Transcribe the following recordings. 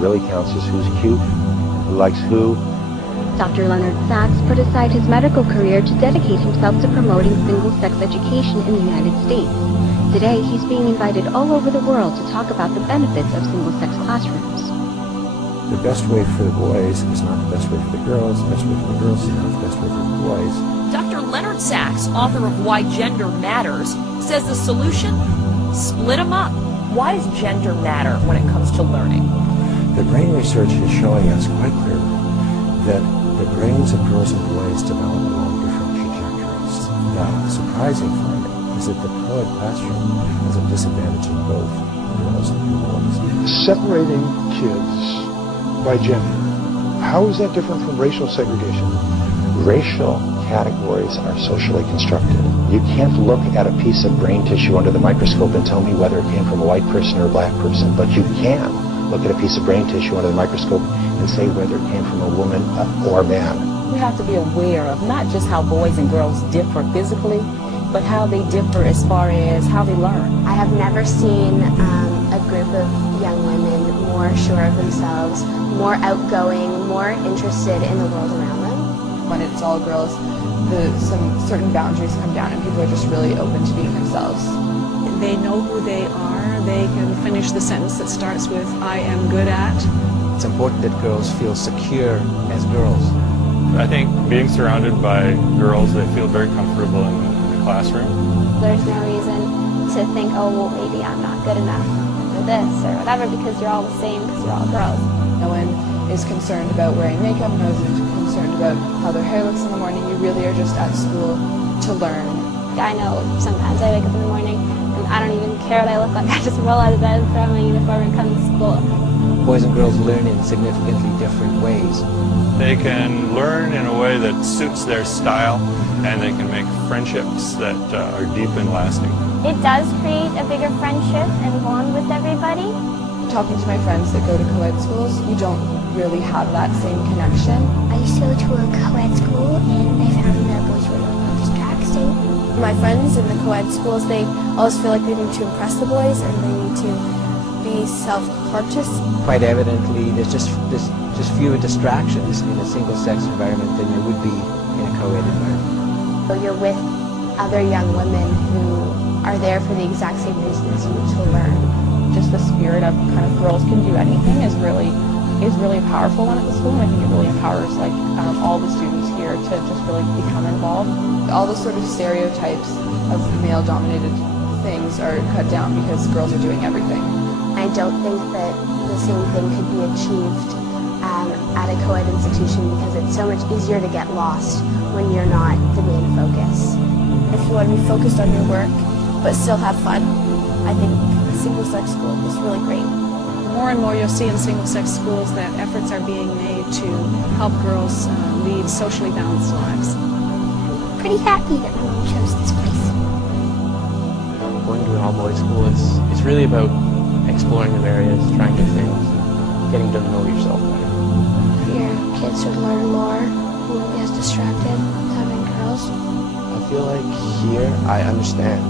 really counts is who's cute, who likes who. Dr. Leonard Sachs put aside his medical career to dedicate himself to promoting single-sex education in the United States. Today, he's being invited all over the world to talk about the benefits of single-sex classrooms. The best way for the boys is not the best way for the girls. The best way for the girls is not the best way for the boys. Dr. Leonard Sachs, author of Why Gender Matters, says the solution? Split them up. Why does gender matter when it comes to learning? The brain research is showing us quite clearly that the brains of girls and boys develop along different trajectories. The surprising finding is that the co-ed classroom has a disadvantage in both girls and boys. Separating kids by gender, how is that different from racial segregation? Racial categories are socially constructed. You can't look at a piece of brain tissue under the microscope and tell me whether it came from a white person or a black person, but you can look at a piece of brain tissue under the microscope and say whether it came from a woman or a man. We have to be aware of not just how boys and girls differ physically, but how they differ as far as how they learn. I have never seen a group of young women more sure of themselves, more outgoing, more interested in the world around them. When it's all girls, some certain boundaries come down and people are just really open to being themselves. They know who they are. They can finish the sentence that starts with, I am good at. It's important that girls feel secure as girls. I think being surrounded by girls, they feel very comfortable in the classroom. There's no reason to think, oh, well, maybe I'm not good enough for this or whatever because you're all the same because you're all girls. No one is concerned about wearing makeup, no one is concerned about how their hair looks in the morning. You really are just at school to learn. I know sometimes I wake up in the morning and I don't even care what I look like. I just roll out of bed, throw on my uniform and come to school. Boys and girls learn in significantly different ways. They can learn in a way that suits their style, and they can make friendships that are deep and lasting. It does create a bigger friendship and bond with everybody. Talking to my friends that go to co-ed schools, you don't really have that same connection. I used to go to a co-ed school and I found that boys were really distracting. My friends in the co-ed schools, they always feel like they need to impress the boys and they need to be self-conscious. Quite evidently, there's just fewer distractions in a single-sex environment than there would be in a co-ed environment. So you're with other young women who are there for the exact same reason as you to learn. Just the spirit of kind of girls can do anything is really powerful when at the school, and I think it really empowers all the students here to just really become involved. All the sort of stereotypes of male-dominated things are cut down because girls are doing everything. I don't think that the same thing could be achieved at a co-ed institution because it's so much easier to get lost when you're not the main focus. If you want to be focused on your work but still have fun, I think single-sex school is really great. More and more you'll see in single-sex schools that efforts are being made to help girls lead socially balanced lives. Pretty happy that my mom chose this place. Going to an all-boys school, it's really about exploring new areas, trying new things, getting to know yourself better. Your kids would learn more, you won't be as distracted as having girls. I feel like here I understand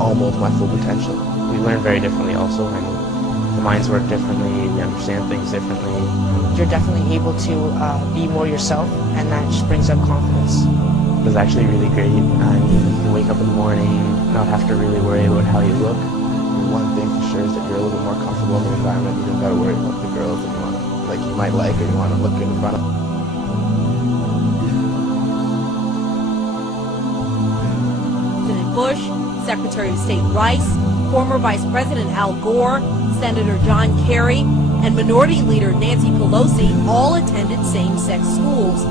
almost my full potential. We learn very differently also. I mean, the minds work differently, we understand things differently. You're definitely able to be more yourself, and that just brings up confidence. It was actually really great. I mean, you can wake up in the morning, not have to really worry about how you look. One thing for sure is that you're a little bit more comfortable in the environment. You don't got to worry about the girls that you might like or you want to look good in front of. President Bush, Secretary of State Rice, former Vice President Al Gore, Senator John Kerry, and Minority Leader Nancy Pelosi all attended same-sex schools.